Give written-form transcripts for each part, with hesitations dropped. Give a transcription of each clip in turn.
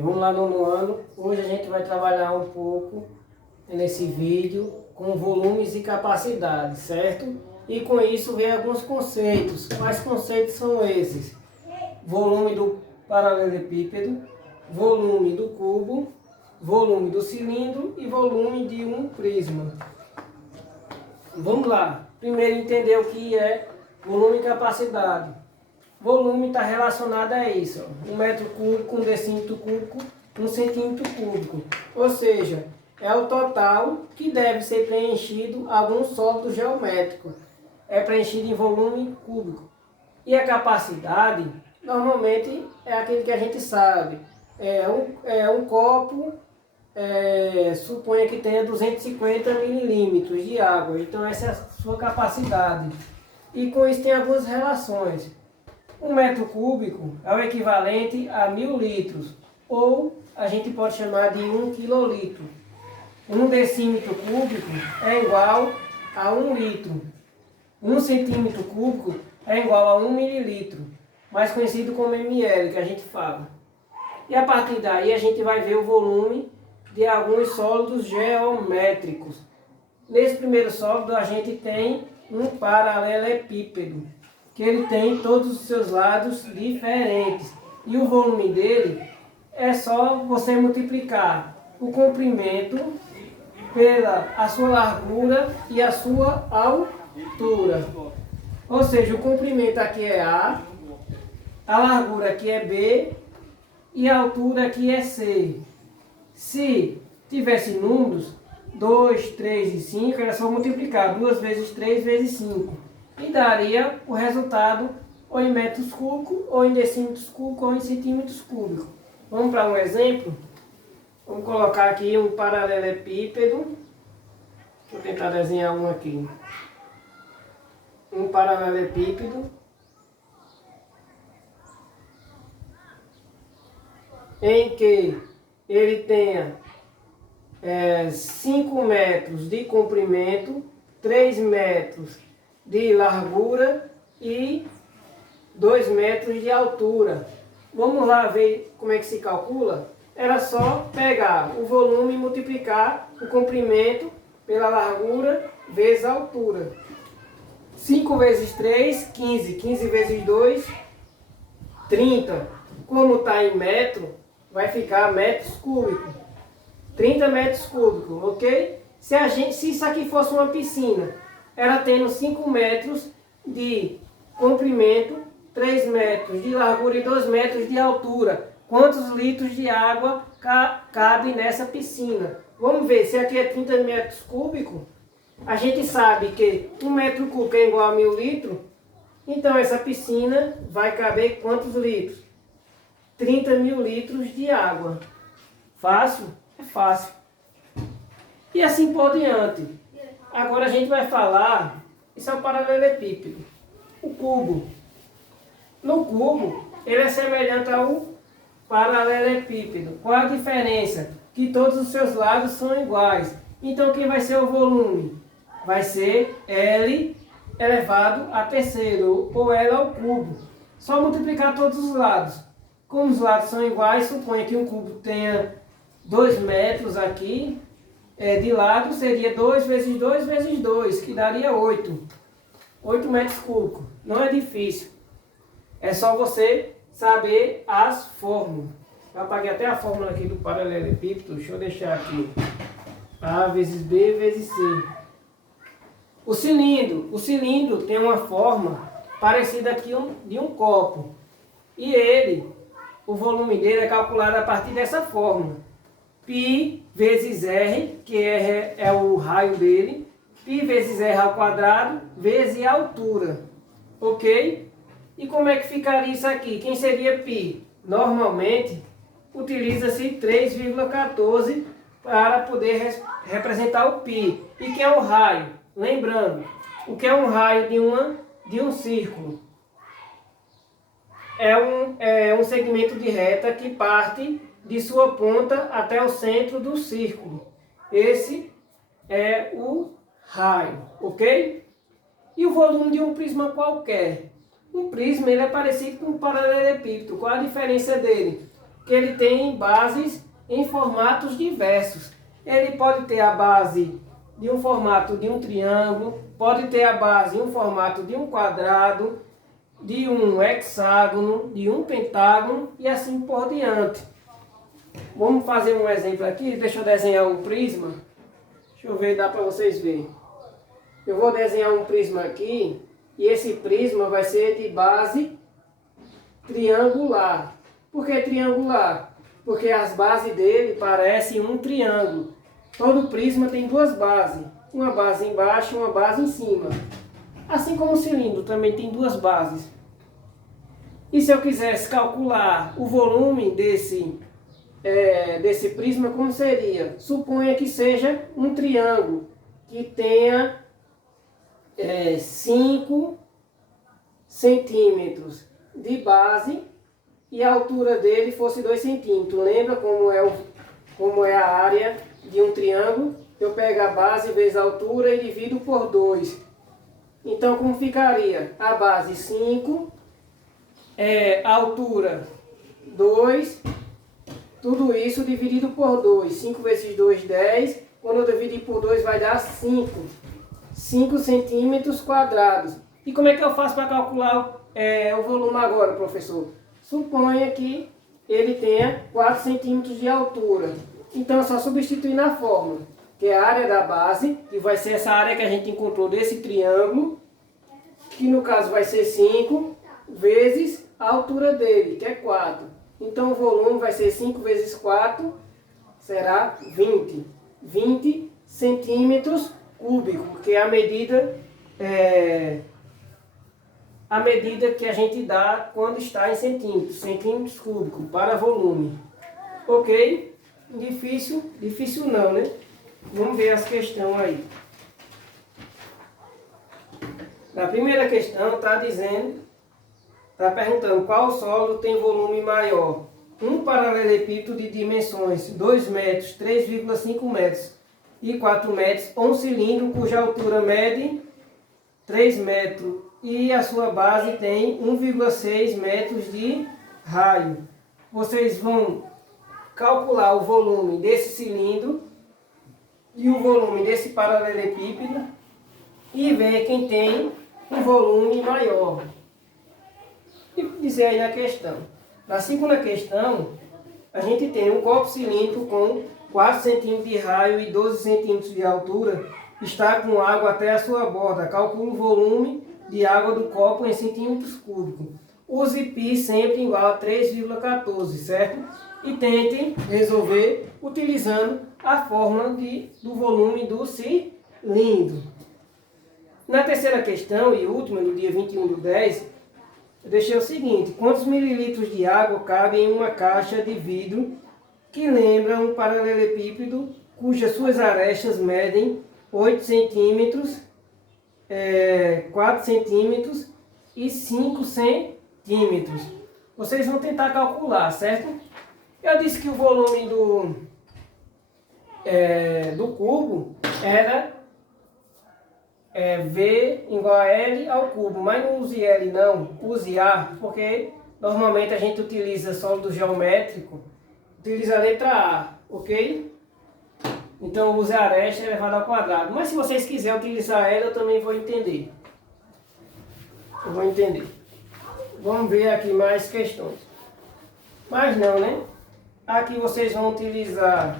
Vamos lá, nono ano. Hoje a gente vai trabalhar um pouco nesse vídeo com volumes e capacidades, certo? E com isso vem alguns conceitos. Quais conceitos são esses? Volume do paralelepípedo, volume do cubo, volume do cilindro e volume de um prisma. Vamos lá. Primeiro entender o que é volume e capacidade. Volume está relacionado a isso, ó. 1 metro cúbico, 1 decímetro cúbico, 1 centímetro cúbico. Ou seja, é o total que deve ser preenchido algum sólido geométrico. É preenchido em volume cúbico. E a capacidade, normalmente, é aquele que a gente sabe. É um copo, suponha que tenha 250 milímetros de água. Então essa é a sua capacidade. E com isso tem algumas relações. 1 metro cúbico é o equivalente a 1000 litros, ou a gente pode chamar de 1 quilolitro. 1 decímetro cúbico é igual a 1 litro. 1 centímetro cúbico é igual a 1 mililitro, mais conhecido como ml, que a gente fala. E a partir daí a gente vai ver o volume de alguns sólidos geométricos. Nesse primeiro sólido a gente tem um paralelepípedo, que ele tem todos os seus lados diferentes. E o volume dele é só você multiplicar o comprimento pela a sua largura e a sua altura. Ou seja, o comprimento aqui é A, a largura aqui é B e a altura aqui é C. Se tivesse números 2, 3 e 5, era só multiplicar 2 vezes 3 vezes 5. E daria o resultado ou em metros cúbicos, ou em decímetros cúbicos, ou em centímetros cúbicos. Vamos para um exemplo? Vamos colocar aqui um paralelepípedo. Vou tentar desenhar um aqui. Um paralelepípedo em que ele tenha 5 metros de comprimento, 3 metros de largura e 2 metros de altura. Vamos lá ver como é que se calcula? Era só pegar o volume e multiplicar o comprimento pela largura vezes a altura. 5 vezes 3, 15. 15 vezes 2, 30. Como está em metro, vai ficar metros cúbicos. 30 metros cúbicos, ok? Se isso aqui fosse uma piscina, ela tendo 5 metros de comprimento, 3 metros de largura e 2 metros de altura. Quantos litros de água cabe nessa piscina? Vamos ver, se aqui é 30 metros cúbicos, a gente sabe que 1 metro cúbico é igual a 1000 litros, então essa piscina vai caber quantos litros? 30.000 litros de água. Fácil? É fácil. E assim por diante. Agora a gente vai falar, isso é o paralelepípedo, o cubo. No cubo, ele é semelhante ao paralelepípedo. Qual a diferença? Que todos os seus lados são iguais. Então, quem vai ser o volume? Vai ser L elevado a terceiro, ou L ao cubo. Só multiplicar todos os lados. Como os lados são iguais, suponha que um cubo tenha 2 metros aqui. De lado seria 2 vezes 2 vezes 2, que daria 8. 8 metros cúbicos. Não é difícil. É só você saber as fórmulas. Eu apaguei até a fórmula aqui do paralelepípedo. Deixa eu deixar aqui. A vezes B vezes C. O cilindro tem uma forma parecida aqui de um copo. E o volume dele é calculado a partir dessa fórmula. Π vezes R, que é o raio dele. Π vezes R ao quadrado, vezes a altura. Ok? E como é que ficaria isso aqui? Quem seria π? Normalmente, utiliza-se 3,14 para poder representar o π. E que é o raio? Lembrando, o que é um raio de um círculo? É um segmento de reta que parte de sua ponta até o centro do círculo. Esse é o raio, ok? E o volume de um prisma qualquer? Um prisma ele é parecido com um paralelepípedo. Qual a diferença dele? que ele tem bases em formatos diversos. Ele pode ter a base de um formato de um triângulo, pode ter a base em um formato de um quadrado, de um hexágono, de um pentágono e assim por diante. Vamos fazer um exemplo aqui, deixa eu desenhar um prisma. Deixa eu ver, dá para vocês verem. Eu vou desenhar um prisma aqui e esse prisma vai ser de base triangular. Por que triangular? Porque as bases dele parecem um triângulo. Todo prisma tem duas bases, uma base embaixo e uma base em cima. Assim como o cilindro também tem duas bases. E se eu quisesse calcular o volume desse prisma, como seria? Suponha que seja um triângulo que tenha 5 centímetros de base e a altura dele fosse 2 centímetros. Lembra como é a área de um triângulo? Eu pego a base vezes a altura e divido por 2. Então, como ficaria? A base 5, a altura 2, tudo isso dividido por 2. 5 vezes 2, 10. Quando eu dividir por 2 vai dar 5 centímetros quadrados. E como é que eu faço para calcular o volume agora, professor? Suponha que ele tenha 4 centímetros de altura. Então é só substituir na fórmula, que é a área da base, que vai ser essa área que a gente encontrou desse triângulo, que no caso vai ser 5, vezes a altura dele, que é 4. Então o volume vai ser 5 vezes 4, será 20. 20 centímetros cúbicos, que é a medida que a gente dá quando está em centímetros cúbicos para volume. Ok? Difícil não, né? Vamos ver as questões aí. Na primeira questão está perguntando qual sólido tem volume maior. Um paralelepípedo de dimensões 2 metros, 3,5 metros e 4 metros, ou um cilindro cuja altura mede 3 metros e a sua base tem 1,6 metros de raio. Vocês vão calcular o volume desse cilindro e o volume desse paralelepípedo e ver quem tem um volume maior. E dizer aí na questão. Na segunda questão, a gente tem um copo cilíndrico com 4 centímetros de raio e 12 centímetros de altura, está com água até a sua borda. Calcule o volume de água do copo em centímetros cúbicos. Use π sempre igual a 3,14, certo? E tente resolver utilizando a fórmula do volume do cilindro. Na terceira questão e última, no dia 21/10, eu deixei o seguinte: quantos mililitros de água cabem em uma caixa de vidro que lembra um paralelepípedo cujas suas arestas medem 8 centímetros, 4 centímetros e 5 centímetros? Vocês vão tentar calcular, certo? Eu disse que o volume do cubo era V igual a L ao cubo, mas não use L não, use A, porque normalmente a gente utiliza sólido geométrico, utiliza a letra A, ok? Então use a aresta elevado ao quadrado, mas se vocês quiserem utilizar ela, eu também vou entender. Vamos ver aqui mais questões. Mas não, né? Aqui vocês vão utilizar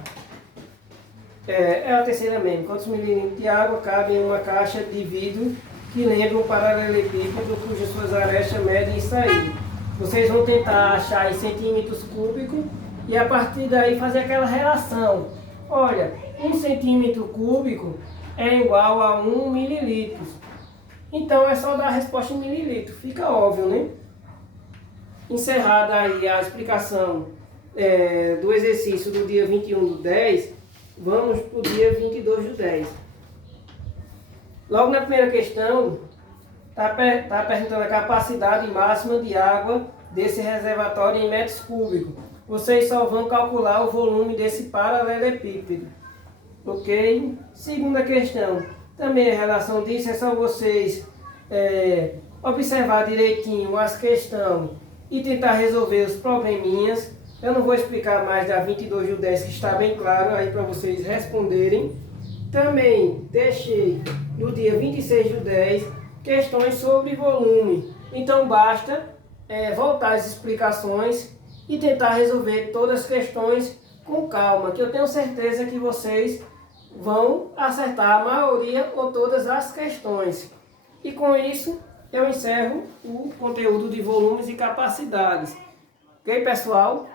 a terceira mesmo. Quantos mililitros de água cabem em uma caixa de vidro que lembra um paralelepípedo cujas suas arestas medem isso aí? Vocês vão tentar achar em centímetros cúbicos e a partir daí fazer aquela relação. Olha, 1 centímetro cúbico é igual a 1 mililitro. Então é só dar a resposta em mililitro, fica óbvio, né? Encerrada aí a explicação do exercício do dia 21/10, vamos para o dia 22/10. Logo na primeira questão, está perguntando a capacidade máxima de água desse reservatório em metros cúbicos. Vocês só vão calcular o volume desse paralelepípedo. Ok? Segunda questão, também a relação disso é só vocês observar direitinho as questões e tentar resolver os probleminhas. Eu não vou explicar mais da 22 do 10, que está bem claro aí para vocês responderem. Também deixei no dia 26 do 10 questões sobre volume. Então basta voltar às explicações e tentar resolver todas as questões com calma, que eu tenho certeza que vocês vão acertar a maioria ou todas as questões. E com isso eu encerro o conteúdo de volumes e capacidades. Ok, pessoal?